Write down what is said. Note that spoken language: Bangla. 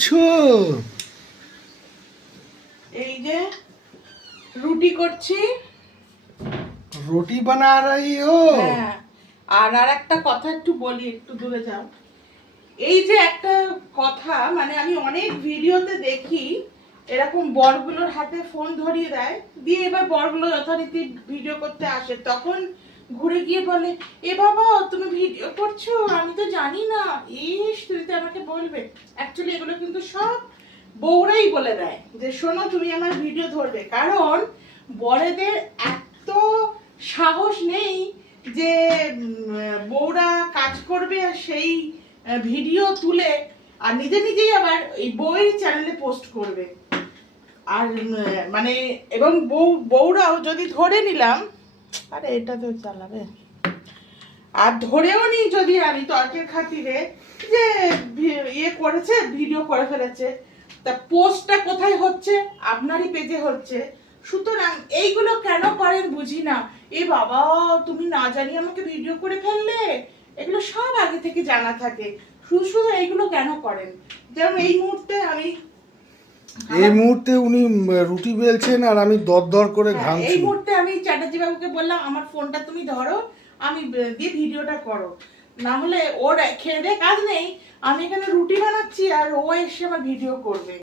করছো? এই যে রুটি করছি। রুটি বানা রही हो? হ্যাঁ, আর একটা কথা একটু বলি, একটু দূরে যাও। এই যে একটা কথা, মানে আমি অনেক ভিডিওতে দেখি এরকম বরগুলোর হাতে ফোন ধরিয়ে দেয়, দিয়ে এবার বরগুলো যথারীতি ভিডিও করতে আসে, তখন ঘুরে গিয়ে বলে, এ বাবা তুমি ভিডিও করছো, আমি তো জানি না। ইস, তুমি তো আমাকে বলবে। অ্যাকচুয়ালি এগুলো কিন্তু সব বউরাই বলে দেয় যে শোনো তুমি আমার ভিডিও ধরবে, কারণ বরেদের এত সাহস নেই যে বউরা কাজ করবে আর সেই ভিডিও তুলে আর নিজে নিজেই আবার এই বই চ্যানেলে পোস্ট করবে। আর মানে এবং বউরাও যদি ধরে নিলাম, আরে এটা তো চালাবে, আর ধরেও নি যদি আমি তর্কের খাতিরে যে ইয়ে করেছে, ভিডিও করে ফেলেছে, তা পোস্টটা কোথায় হচ্ছে? আপনারই পেজে হচ্ছে। সুতরাং এইগুলো কেন করেন বুঝি না। এ বাবা তুমি না জানি আমাকে ভিডিও করে ফেললে, এগুলো সব আগে থেকে জানা থাকে। শুধু শুধু এইগুলো কেন করেন? যেমন এই মুহূর্তে আমি এই মুহূর্তে উনি রুটি বেলছেন আর আমি দরদর করে এই ঘামছি। মুহূর্তে আমি চ্যাটার্জি বাবুকে বললাম আমার ফোনটা তুমি ধরো, আমি দিয়ে ভিডিওটা করো। না হলে ওর খেয়ে দে কাজ নেই, আমি এখানে রুটি বানাচ্ছি আর ও এসে আমার ভিডিও করবে।